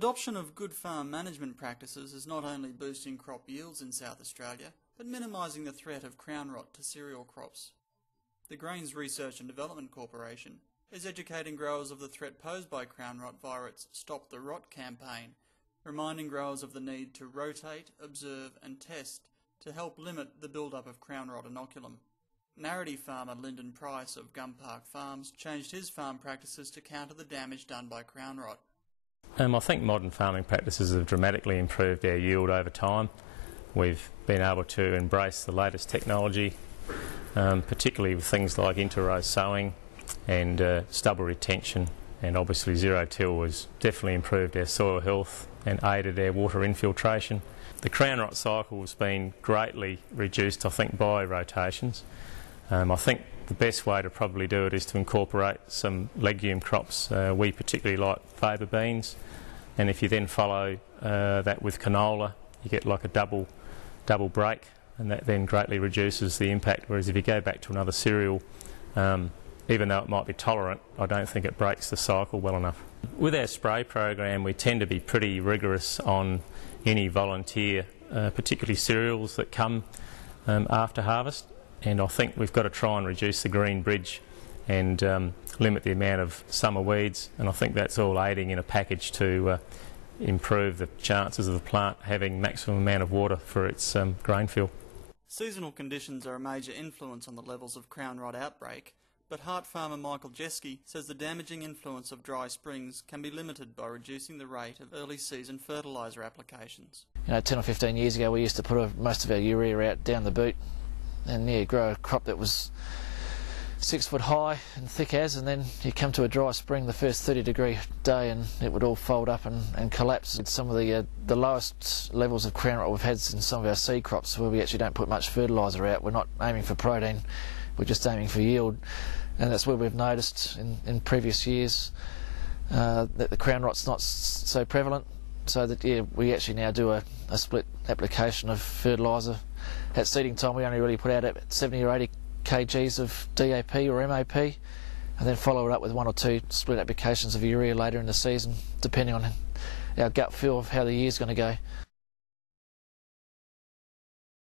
Adoption of good farm management practices is not only boosting crop yields in South Australia, but minimising the threat of crown rot to cereal crops. The Grains Research and Development Corporation is educating growers of the threat posed by crown rot via its Stop the Rot campaign, reminding growers of the need to rotate, observe and test to help limit the build-up of crown rot inoculum. Narrative farmer Lyndon Price of Gum Park Farms changed his farm practices to counter the damage done by crown rot. I think modern farming practices have dramatically improved our yield over time. We've been able to embrace the latest technology, particularly with things like inter-row sowing and stubble retention, and obviously zero-till has definitely improved our soil health and aided our water infiltration. The crown rot cycle has been greatly reduced, I think, by rotations. I think the best way to probably do it is to incorporate some legume crops. We particularly like faba beans, and if you then follow that with canola, you get like a double break, and that then greatly reduces the impact. Whereas if you go back to another cereal, even though it might be tolerant, I don't think it breaks the cycle well enough. With our spray program, we tend to be pretty rigorous on any volunteer, particularly cereals that come after harvest. And I think we've got to try and reduce the green bridge and limit the amount of summer weeds, and I think that's all aiding in a package to improve the chances of the plant having maximum amount of water for its grain fill. Seasonal conditions are a major influence on the levels of crown rot outbreak, but Hart farmer Michael Jeske says the damaging influence of dry springs can be limited by reducing the rate of early season fertiliser applications. 10 or 15 years ago we used to put most of our urea out down the boot and grow a crop that was 6 foot high and thick as, and then you come to a dry spring the first 30-degree day and it would all fold up and collapse. Some of the lowest levels of crown rot we've had in some of our seed crops, where we actually don't put much fertiliser out. We're not aiming for protein, we're just aiming for yield, and that's where we've noticed in previous years that the crown rot's not so prevalent, so that we actually now do a split application of fertiliser. At seeding time we only really put out 70 or 80 kgs of DAP or MAP, and then follow it up with 1 or 2 split applications of urea later in the season, depending on our gut feel of how the year's going to go.